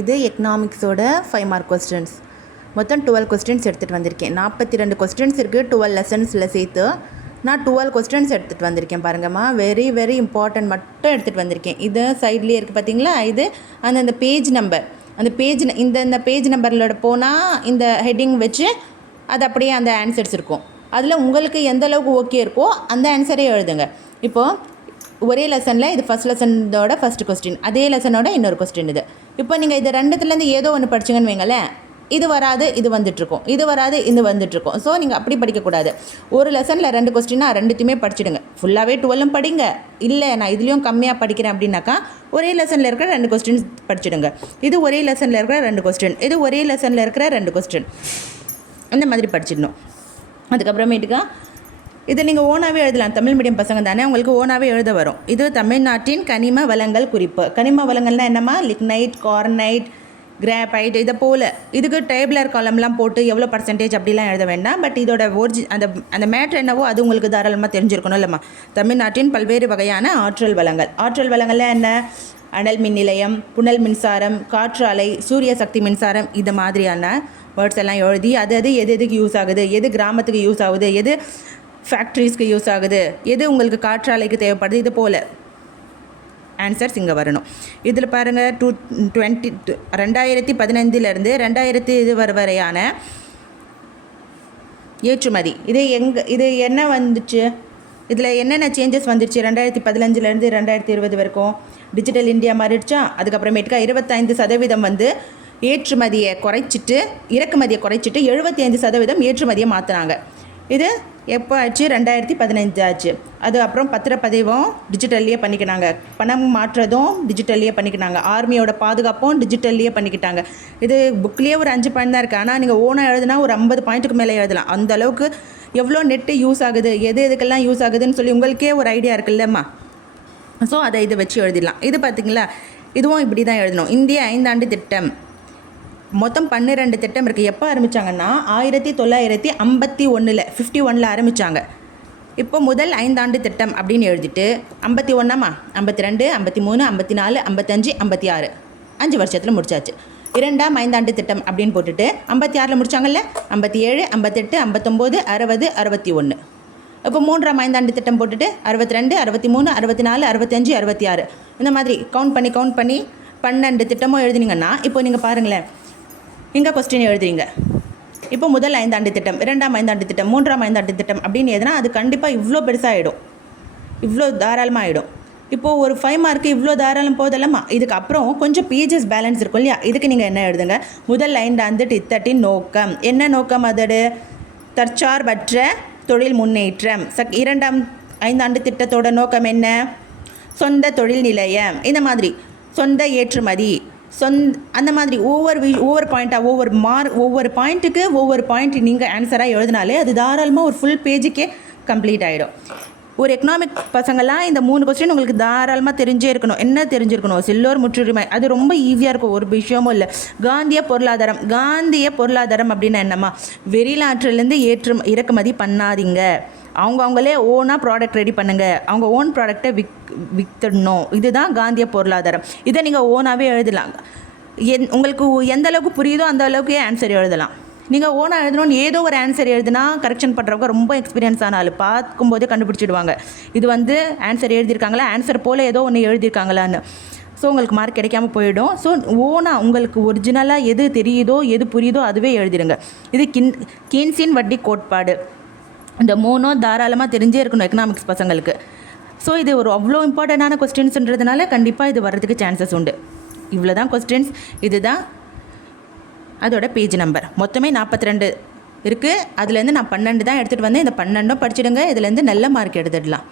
இது எக்கனாமிக்ஸோட 5 mark questions. மொத்தம் 12 questions எடுத்துகிட்டு வந்திருக்கேன். 42 கொஸ்டின்ஸ் இருக்குது 12 லெசன்ஸில் சேர்த்து. நான் 12 கொஸ்டின்ஸ் எடுத்துகிட்டு வந்திருக்கேன். பாருங்கம்மா, வெரி வெரி இம்பார்ட்டன்ட் மட்டும் எடுத்துகிட்டு வந்திருக்கேன். இது சைட்லேயே இருக்குது பார்த்தீங்களா, இது அந்த பேஜ் நம்பர். அந்த பேஜ் இந்த பேஜ் நம்பரில் போனால் இந்த ஹெட்டிங் வச்சு அது அப்படியே அந்த ஆன்சர்ஸ் இருக்கும். அதில் உங்களுக்கு எந்த அளவுக்கு ஓகே இருக்கோ அந்த ஆன்சரே எழுதுங்க. இப்போது ஒரே லெசனில் இது ஃபஸ்ட் லெசனோட ஃபஸ்ட்டு கொஸ்டின், அதே லெசனோட இன்னொரு கொஸ்டின். இது இப்போ நீங்கள் இது ரெண்டுத்துலேருந்து ஏதோ ஒன்று படிச்சிங்கன்னு வைங்களேன், இது வராது இது வந்துட்டுருக்கும், இது வராது இது வந்துட்டுருக்கும். ஸோ நீங்கள் அப்படி படிக்கக்கூடாது. ஒரு லெசனில் 2 கொஸ்டின்னா ரெண்டுத்தையுமே படிச்சுடுங்க. ஃபுல்லாகவே 12 படிங்க. இல்லை நான் இதுலேயும் கம்மியாக படிக்கிறேன் அப்படின்னாக்கா ஒரே லெசனில் இருக்கிற 2 கொஸ்டின்ஸ் படிச்சுடுங்க. இது ஒரே லெசனில் இருக்கிற 2 கொஸ்டின், இது ஒரே லெசனில் இருக்கிற 2 கொஸ்டின், அந்த மாதிரி படிச்சிடணும். அதுக்கப்புறமேட்டுக்கா இது நீங்கள் ஓனாகவே எழுதலாம். தமிழ் மீடியம் பசங்க தானே, உங்களுக்கு ஓனாகவே எழுத வரும். இது தமிழ்நாட்டின் கனிம வளங்கள் குறிப்பு. கனிம வளங்கள்னால் என்னம்மா, லிக்னைட், கார்னைட், கிராஃபைட், இதை போல். இதுக்கு டேபிளர் காலம்லாம் போட்டு எவ்வளோ பர்சன்டேஜ் அப்படிலாம் எழுத வேண்டாம். பட் இதோட அந்த மேட்ரு என்னவோ அது உங்களுக்கு தாராளமாக தெரிஞ்சிருக்கணும் இல்லைம்மா. தமிழ்நாட்டின் பல்வேறு வகையான ஆற்றல் வளங்கள். ஆற்றல் வளங்கள்லாம் என்ன, அனல் மின் நிலையம், புனல் மின்சாரம், காற்று அலை, சூரிய சக்தி மின்சாரம், இது மாதிரியான வேர்ட்ஸ் எல்லாம் எழுதி அது எதுக்கு யூஸ் ஆகுது, எது கிராமத்துக்கு யூஸ் ஆகுது, எது ஃபேக்ட்ரிஸ்க்கு யூஸ் ஆகுது, எது உங்களுக்கு காற்றாலைக்கு தேவைப்படுது, இது போல் ஆன்சர்ஸ் இங்கே வரணும். இதில் பாருங்கள் 2015 2000 வரையான ஏற்றுமதி. இது என்ன வந்துச்சு, இதில் என்னென்ன சேஞ்சஸ் வந்துச்சு 2015 2020 வரைக்கும். Digital India மாறிடுச்சா. அதுக்கப்புறமேட்டுக்கா 25% வந்து ஏற்றுமதியை குறைச்சிட்டு இறக்குமதியை குறைச்சிட்டு 75% ஏற்றுமதியை மாற்றினாங்க. இது எப்போ ஆச்சு, 2015 ஆச்சு. அது அப்புறம் பத்திரப்பதிவும் டிஜிட்டல்லையே பண்ணிக்கினாங்க, பணம் மாற்றுறதும் டிஜிட்டல்லையே பண்ணிக்கினாங்க, ஆர்மியோட பாதுகாப்பும் டிஜிட்டல்லையே பண்ணிக்கிட்டாங்க. இது புக்லேயே ஒரு 5 பாயிண்ட் தான் இருக்குது. ஆனால் நீங்கள் ஓனாக எழுதுனா ஒரு 50 பாயிண்ட்டுக்கு மேலே எழுதலாம். அந்த அளவுக்கு எவ்வளோ நெட்டு யூஸ் ஆகுது, எதுக்கெல்லாம் யூஸ் ஆகுதுன்னு சொல்லி உங்களுக்கே ஒரு ஐடியா இருக்குல்லம்மா. ஸோ அதை இதை வச்சு எழுதிடலாம். இது பார்த்திங்களா, இதுவும் இப்படி தான் எழுதணும். இந்திய 5 ஆண்டு திட்டம், மொத்தம் 12 திட்டம் இருக்குது. எப்போ ஆரம்பித்தாங்கன்னா 1951 51 ஆரம்பித்தாங்க. இப்போ முதல் 5 ஆண்டு திட்டம் அப்படின்னு எழுதிட்டு 51ஆமா 52 53 54 55 56 5 வருஷத்தில் முடிச்சாச்சு. 2ஆம் 5 ஆண்டு திட்டம் அப்படின்னு போட்டுட்டு 56 முடித்தாங்கல்ல, 57 58 59 60 61. இப்போ 3ஆம் 5 ஆண்டு திட்டம் போட்டுட்டு 62 63 64 65 66 இந்த மாதிரி கவுண்ட் பண்ணி 12 திட்டமும் எழுதினீங்கன்னா இப்போ நீங்கள் பாருங்களேன், இங்கே கொஸ்டின் எழுதுறீங்க. இப்போ முதல் 5 ஆண்டு திட்டம், 2ஆம் 5 ஆண்டு திட்டம், 3ஆம் 5 ஆண்டு திட்டம் அப்படின்னு எதுனா அது கண்டிப்பாக இவ்வளோ பெருசாகிடும், இவ்வளோ தாராளமாக ஆகிடும். இப்போது ஒரு 5 மார்க்கு இவ்வளோ தாராளம் போதெல்லாமா. இதுக்கு அப்புறம் கொஞ்சம் பேஜஸ் பேலன்ஸ் இருக்கும் இல்லையா, இதுக்கு நீங்கள் என்ன எழுதுங்க, முதல் 5 ஆண்டு திட்டத்தின் நோக்கம் என்ன, நோக்கம் அதோட தற்சார்பற்ற தொழில் முன்னேற்றம். 2ஆம் 5 ஆண்டு திட்டத்தோட நோக்கம் என்ன, சொந்த தொழில் நிலையம், இந்த மாதிரி சொந்த ஏற்றுமதி, அந்த மாதிரி ஒவ்வொரு பாயிண்ட்டாக ஒவ்வொரு பாயிண்ட்டுக்கு ஒவ்வொரு பாயிண்ட் நீங்கள் ஆன்சராக எழுதினாலே அது தாராளமாக ஒரு ஃபுல் பேஜுக்கே கம்ப்ளீட் ஆகிடும். ஒரு எக்கனாமிக் பசங்கள்லாம் இந்த 3 கொஸ்டின் உங்களுக்கு தாராளமாக தெரிஞ்சே இருக்கணும். என்ன தெரிஞ்சிருக்கணும், செல்லோர் முற்றுரிமை, அது ரொம்ப ஈஸியாக இருக்கும், ஒரு விஷயமும் இல்லை. காந்திய பொருளாதாரம் அப்படின்னா என்னம்மா, வெளிநாட்டிலேருந்து இறக்குமதி பண்ணாதீங்க, அவங்களே ஓனாக ப்ராடக்ட் ரெடி பண்ணுங்கள், அவங்க ஓன் ப்ராடக்டை விற்றுடணும். இதுதான் காந்திய பொருளாதாரம். இதை நீங்கள் ஓனாகவே எழுதலாம். உங்களுக்கு எந்த அளவுக்கு புரியுதோ அந்த அளவுக்கு ஆன்சர் எழுதலாம். நீங்கள் ஓனாக எழுதணும்னு ஏதோ ஒரு ஆன்சர் எழுதுனா கரெக்ஷன் பண்ணுறவங்க ரொம்ப எக்ஸ்பீரியன்ஸ் ஆனாலும் பார்க்கும்போதே கண்டுபிடிச்சிடுவாங்க, இது வந்து ஆன்சர் எழுதியிருக்காங்களா, ஆன்சர் போல் ஏதோ ஒன்று எழுதியிருக்காங்களான்னு. ஸோ உங்களுக்கு மார்க் கிடைக்காம போயிடும். ஸோ ஓனாக உங்களுக்கு ஒரிஜினலாக எது தெரியுதோ எது புரியுதோ அதுவே எழுதிடுங்க. இது கீன்ஸின் வட்டி கோட்பாடு, இந்த 3 தாராளமாக தெரிஞ்சே இருக்கணும் எக்கனாமிக்ஸ் பசங்களுக்கு. ஸோ இது ஒரு அவ்வளோ இம்பார்ட்டண்ட்டான கொஸ்டின்ஸ்ன்றதுனால கண்டிப்பாக இது வர்றதுக்கு சான்சஸ் உண்டு. இவ்வளோ தான் கொஸ்டின்ஸ், இதுதான் அதோட பேஜ் நம்பர். மொத்தமே 42 இருக்குது. அதுலேருந்து நான் 12 தான் எடுத்துகிட்டு வந்தேன். இந்த 12 படிச்சிடுங்க, இதுலேருந்து நல்ல மார்க் எடுத்துடலாம்.